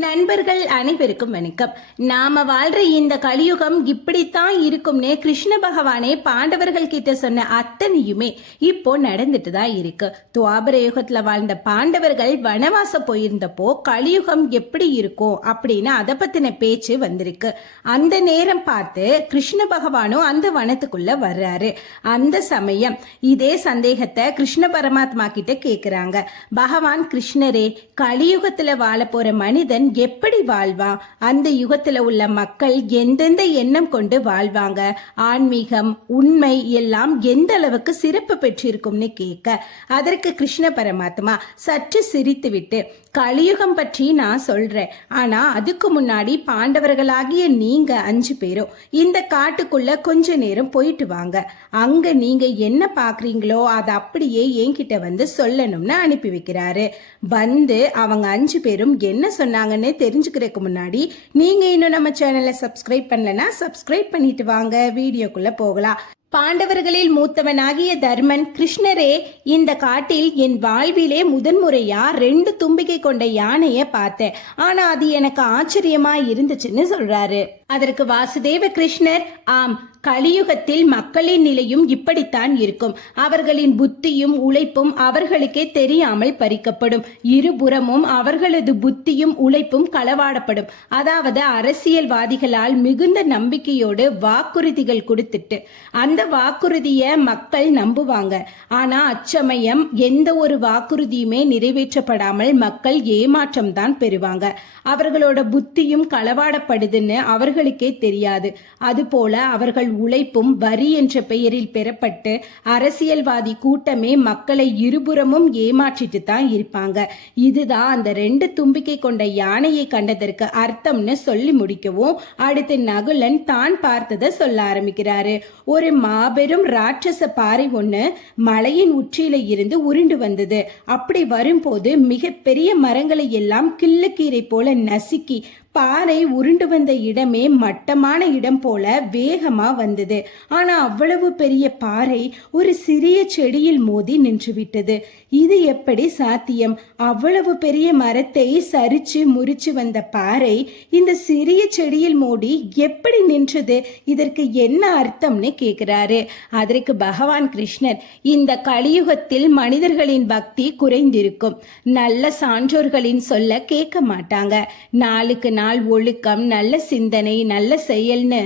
நண்பர்கள் அனைவருக்கும் வணக்கம். நாம வாழ்ற இந்த கலியுகம் இப்படித்தான் இருக்கும்னே கிருஷ்ண பகவானே பாண்டவர்கள் கிட்ட சொன்ன அத்தனையுமே இப்போ நடந்துட்டு தான் இருக்கு. துவாபர யுகத்துல வாழ்ந்த பாண்டவர்கள் வனவாசம் போயிருந்தப்போ கலியுகம் எப்படி இருக்கும் அப்படின்னு அதை பத்தின பேச்சு வந்திருக்கு. அந்த நேரம் பார்த்து கிருஷ்ண பகவானும் அந்த வனத்துக்குள்ள வர்றாரு. அந்த சமயம் இதே சந்தேகத்தை கிருஷ்ண பரமாத்மா கிட்ட கேக்குறாங்க. பகவான் கிருஷ்ணரே கலியுகத்துல வாழ போற மனிதன் எப்படி வாழ்வான் அந்த யுகத்துல உள்ள மக்கள் எந்தெந்த எண்ணம் கொண்டு வாழ்வாங்க? ஆன்மீகம் உண்மை எல்லாம் எந்த அளவுக்கு சிறப்பு பெற்றிருக்கும்னு கேட்க அதற்கு கிருஷ்ண பரமாத்மா சற்று சிரித்துவிட்டு கலியுகம் பற்றி நான் சொல்றேன். ஆனா அதுக்கு முன்னாடி பாண்டவர்களாகிய நீங்க அஞ்சு பேரும் இந்த காட்டுக்குள்ள கொஞ்ச நேரம் போயிட்டு வாங்க. அங்க நீங்க என்ன பாக்குறீங்களோ அதை அப்படியே என்கிட்ட வந்து சொல்லணும்னு அனுப்பி வைக்கிறாரு. வந்து அவங்க அஞ்சு பேரும் என்ன சொன்னாங்க சொன்னாங்கன்னு தெரிஞ்சுக்கிறதுக்கு முன்னாடி நீங்க இன்னும் நம்ம சேனலை சப்ஸ்கிரைப் பண்ணலனா சப்ஸ்கிரைப் பண்ணிட்டு வாங்க. வீடியோக்குள்ள போகலாம். பாண்டவர்களில் மூத்தவனாகிய தர்மன் கிருஷ்ணரே இந்த காட்டில் என் வாழ்விலே முதன்முறையா ரெண்டு தும்பிக்கை கொண்ட யானைய பார்த்தேன். ஆனா அது எனக்கு ஆச்சரியமா இருந்துச்சுன்னு சொல்றாரு. அதற்கு வாசுதேவ கிருஷ்ணர் ஆம் கலியுகத்தில் மக்களின் நிலையும் இப்படித்தான் இருக்கும். அவர்களின் புத்தியும் உழைப்பும் அவர்களுக்கே தெரியாமல் பறிக்கப்படும். இருபுறமும் அவர்களது புத்தியும் உழைப்பும் களவாடப்படும். அதாவது அரசியல்வாதிகளால் மிகுந்த நம்பிக்கையோடு வாக்குறுதிகள் கொடுத்துட்டு அந்த வாக்குறுதிய மக்கள் நம்புவாங்க. ஆனா அச்சமயம் எந்த ஒரு வாக்குறுதியுமே நிறைவேற்றப்படாமல் மக்கள் ஏமாற்றம் தான் பெறுவாங்க. அவர்களோட புத்தியும் களவாடப்படுதுன்னு அவர்களுக்கே தெரியாது. அதுபோல அவர்கள் உழைப்பும் வரி என்ற பெயரில் பெறப்பட்டு அரசியல்வாதி கூட்டமே மக்களை இருபுறமும் ஏமாற்றிட்டு தான் இருப்பாங்க. இதுதான் அந்த ரெண்டு தும்பிக்கை கொண்ட யானையை கண்டதற்கு அர்த்தம்னு சொல்லி முடிக்கவும் அடுத்து நகுலன் தான் பார்த்ததை சொல்ல ஆரம்பிக்கிறாரு. ஒரு மாபெரும் ராட்சச பாறை ஒண்ணு மலையின் உச்சியில இருந்து உருண்டு வந்தது. அப்படி வரும்போது மிகப்பெரிய மரங்களை எல்லாம் கிள்ளுக்கீரை போல நசுக்கி பாறை உருண்டு வந்த இடமே மட்டமான இடம் போல வேகமா வந்தது. ஆனா அவ்வளவு பெரிய பாறை ஒரு சிறிய செடியில் மோதி நின்று விட்டது இது எப்படி சாத்தியம்? அவ்வளவு பெரிய மரத்தை சரிச்சு முறிச்சு வந்த பாறை இந்த சிறிய செடியில் மோடி எப்படி நின்றது? இதற்கு என்ன அர்த்தம்னு கேக்குறாரு. அதற்கு பகவான் கிருஷ்ணர் இந்த கலியுகத்தில் மனிதர்களின் பக்தி குறைந்திருக்கும். நல்ல சான்றோர்களின் சொல்ல கேட்க மாட்டாங்க. நாளுக்கு நாள் ஒழுக்கம் நல்ல சிந்தனை நல்ல செயல்னு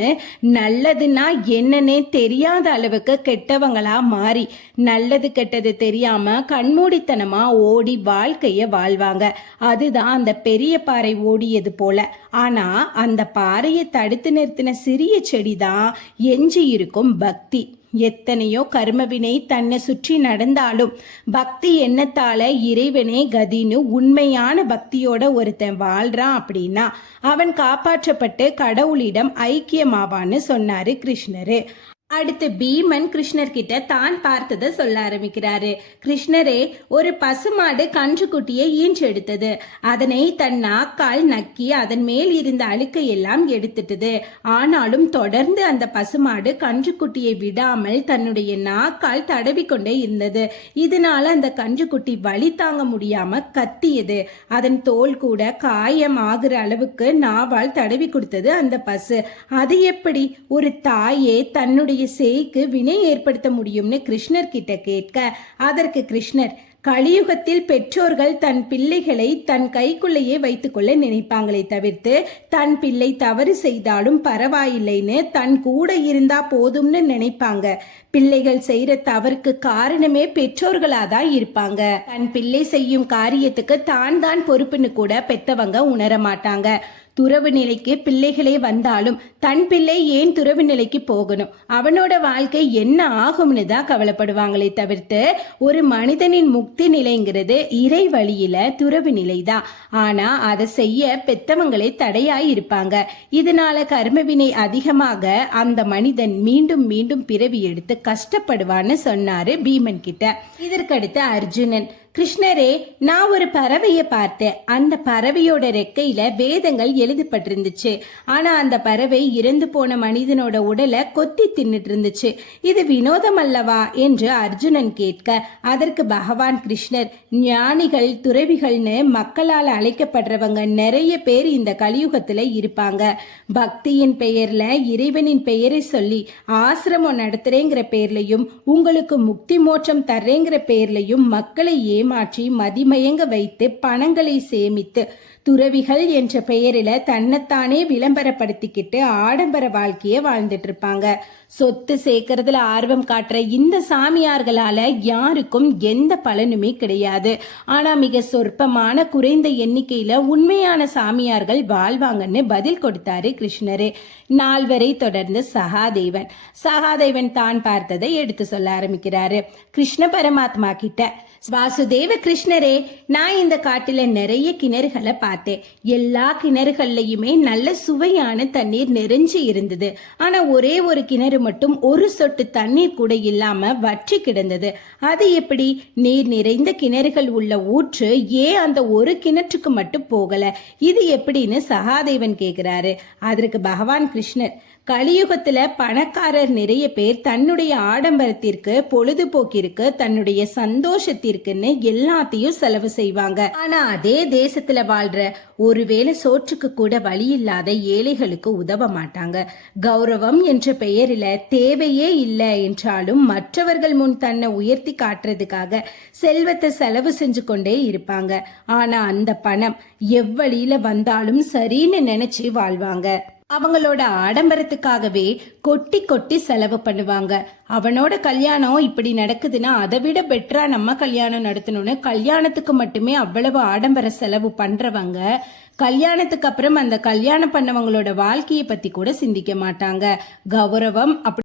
நல்லதுன்னா என்னன்னே தெரியாத அளவுக்கு கெட்டவங்களா மாறி நல்லது கெட்டது தெரியாம கண்மூடித்தனமா ஓடி வாழ்க்கைய வாழ்வாங்க. அதுதான் அந்த பெரிய பாறை ஓடியது போல. ஆனா அந்த பாறையை தடுத்து நிறுத்தின சிறிய செடிதான் எஞ்சி இருக்கும் பக்தி. எத்தனையோ கர்மவினை தன்னை சுற்றி நடந்தாலும் பக்தி எண்ணத்தால இறைவனே கதின்னு உண்மையான பக்தியோட ஒருத்தன் வாழ்றான் அப்படின்னா அவன் காப்பாற்றப்பட்டு கடவுளிடம் ஐக்கியமாவான்னு சொன்னாரு கிருஷ்ணரு. அடுத்து பீமன் கிருஷ்ணர்கிட்ட தான் பார்த்ததை சொல்ல ஆரம்பிக்கிறாரு. கிருஷ்ணரே ஒரு பசுமாடு கன்றுக்குட்டியை ஈன்றெடுத்தது அதனை தன் நாக்கால் நக்கி அதன் மேல் இருந்த அழுக்கை எல்லாம் எடுத்துட்டது. ஆனாலும் தொடர்ந்து அந்த பசுமாடு கன்றுக்குட்டியை விடாமல் தன்னுடைய நாக்கால் தடவி கொண்டே இருந்தது. இதனால அந்த கன்றுக்குட்டி வலி தாங்க முடியாம கத்தியது. அதன் தோல் கூட காயம் ஆகுற அளவுக்கு நாவால் தடவி கொடுத்தது அந்த பசு. அது எப்படி? ஒரு தாயே தன்னுடைய சேய்க்கு வினை ஏற்படுத்த முடியும்னு கிருஷ்ணர் கிட்ட கேட்க அதற்கு கிருஷ்ணர் கலியுகத்தில் பெற்றோர்கள் தன் பிள்ளைகளை தன் கைக்குள்ளேயே வைத்துக்கொள்ள நினைப்பாங்களே தவிர்த்து தன் பிள்ளை தவறு செய்தாலும் பரவாயில்லைன்னு தன் கூட இருந்தா போதும்னு நினைப்பாங்க. பிள்ளைகள் செய்யற தவறுக்கு காரணமே பெற்றோர்களாதான் இருப்பாங்க. தன் பிள்ளை செய்யும் காரியத்துக்கு தான் தான் பொறுப்புன்னு கூட பெத்தவங்க உணர மாட்டாங்க துறவு நிலைக்கு பிள்ளைகளே வந்தாலும் தன் பிள்ளை ஏன் துறவு நிலைக்கு போகணும்? அவனோட வாழ்க்கை என்ன ஆகும்னு தான் கவலைப்படுவாங்களே தவிர்த்து ஒரு மனிதனின் முக்தி நிலைங்கிறது இறை வழியில துறவு நிலை தான் ஆனா அதை செய்ய பெத்தவங்களே தடையாய் இருப்பாங்க. இதனால கர்மவினை அதிகமாக அந்த மனிதன் மீண்டும் மீண்டும் பிறவி எடுத்து கஷ்டப்படுவான்னு சொன்னாரு பீமன் கிட்ட. இதற்கடுத்து அர்ஜுனன். கிருஷ்ணரே நான் ஒரு பறவையை பார்த்தேன். அந்த பறவையோட ரெக்கையில வேதங்கள் எழுதப்பட்டிருந்துச்சு. ஆனா அந்த பறவை இறந்து போன மனிதனோட உடலை கொத்தி தின்னுட்டு இருந்துச்சு. இது வினோதம் அல்லவா என்று அர்ஜுனன் கேட்க அதற்கு பகவான் கிருஷ்ணர் ஞானிகள் துறவிகள்னு மக்களால் அழைக்கப்படுறவங்க நிறைய பேர் இந்த கலியுகத்துல இருப்பாங்க. பக்தியின் பெயர்ல இறைவனின் பெயரை சொல்லி ஆசிரமம் நடத்துறேங்கிற பேர்லையும் உங்களுக்கு முக்தி மோட்சம் தர்றேங்கிற பேர்லையும் மக்களை ஏமாற்றி மதிமயங்க வைத்து பணங்களை சேமித்து துறவிகள் என்ற பெயரில் தன்னைத்தானே விளம்பரப்படுத்திக்கிட்டு ஆடம்பர வாழ்க்கையை வாழ்ந்துட்டு இருப்பாங்க சொத்து சேர்க்கறதுல ஆர்வம் காட்டுற இந்த சாமியார்களால யாருக்கும் எந்த பலனுமே கிடையாது. ஆனா மிக சொற்பமான குறைந்த எண்ணிக்கையில உண்மையான சாமியார்கள் வாழ்வாங்கன்னு பதில் கொடுத்தாரு கிருஷ்ணரே. நால்வரை தொடர்ந்து சகாதேவன். சகாதேவன் தான் பார்த்ததை எடுத்து சொல்ல ஆரம்பிக்கிறாரு. கிருஷ்ண பரமாத்மா கிட்ட வாசுதேவ கிருஷ்ணரே நான் இந்த காட்டில் நிறைய கிணறுகளை பார்த்தேன் எல்லா கிணறுகள்லையுமே நல்ல சுவையான தண்ணீர் நிறைஞ்சு இருந்தது. ஆனா ஒரே ஒரு கிணறு மட்டும் ஒரு சொட்டு தண்ணீர் கூட இல்லாம வற்றி கிடந்தது. அது எப்படி? நீர் நிறைந்த கிணறுகள் உள்ள ஊற்று ஏன் அந்த ஒரு கிணற்றுக்கு மட்டும் போகல? இது எப்படின்னு சகாதேவன் கேக்குறாரு. அதற்கு பகவான் கிருஷ்ணர் கலியுகத்துல பணக்காரர் நிறைய பேர் தன்னுடைய ஆடம்பரத்திற்கு பொழுதுபோக்கிற்கு தன்னுடைய சந்தோஷத்திற்குன்னு எல்லாத்தையும் செலவு செய்வாங்க. ஆனா அதே தேசத்துல வாழ்ற ஒருவேளை சோற்றுக்கு கூட வழி இல்லாத ஏழைகளுக்கு உதவ மாட்டாங்க. கௌரவம் என்ற பெயரில் தேவையே இல்லை என்றாலும் மற்றவர்கள் முன் தன்னை உயர்த்தி காட்டுறதுக்காக செல்வத்தை செலவு செஞ்சு கொண்டே இருப்பாங்க. ஆனா அந்த பணம் எவ்வழியில வந்தாலும் சரின்னு நினைச்சு வாழ்வாங்க. அவங்களோட ஆடம்பரத்துக்காகவே கொட்டி கொட்டி செலவு பண்ணுவாங்க. அவனோட கல்யாணம் இப்படி நடக்குதுன்னா அதை விட பெட்டரா நம்ம கல்யாணம் நடத்தணும்னு கல்யாணத்துக்கு மட்டுமே அவ்வளவு ஆடம்பர செலவு பண்றவங்க கல்யாணத்துக்கு அப்புறம் அந்த கல்யாணம் பண்ணவங்களோட வாழ்க்கையை பத்தி கூட சிந்திக்க மாட்டாங்க. கௌரவம் அப்படி